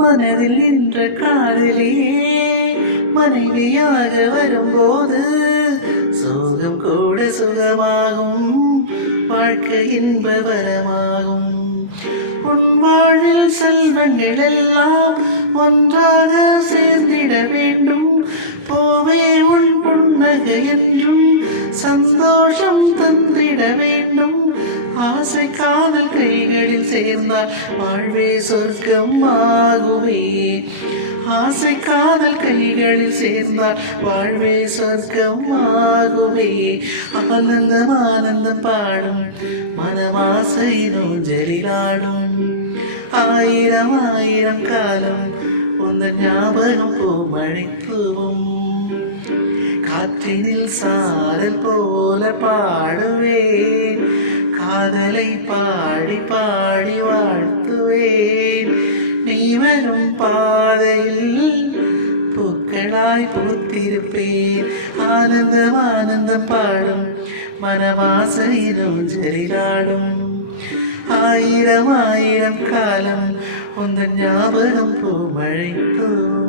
மனதில் நின்ற காதலியே மனைவியாக வரும்போது சோகம் கூட சுகமாகும், வாழ்க்கை இன்ப வரமாகும். உன் வாழ்வில் செல்வங்கள் எல்லாம் ஒன்றாக சேர்ந்திட வேண்டும், போவே உன் புன்னகை என்றும் சந்தோஷம் தந்திட வேண்டும். ஆசை காதல் கைகளில் சேர்ந்தால் வாழ்வே சொர்க்கம் ஆகுமே. ஆசை காதல் கைகளில் சேர்ந்தால் வாழ்வே சொர்க்கம் ஆகுமே. ஆனந்தம் ஆனந்தம் பாடும் மனமாசை நோஞ்சலிலாடும், ஆயிரம் ஆயிரம் காலம் உந்தன் ஞாபகம் பூமழை தூவும். காற்றினில் சாரல் போல பாடுவேன், காதலை பாடி பாடி வாழ்த்துவேன். நீ வரும் பாதையில் பூக்களாய் பூத்திருப்பேன். ஆனந்தம் ஆனந்தம் பாடும் மனவாசை நோஞ்சலிலாடும், ஆயிரம் ஆயிரம் காலம் உந்தன் ஞாபகம் பூமழை தூவும்.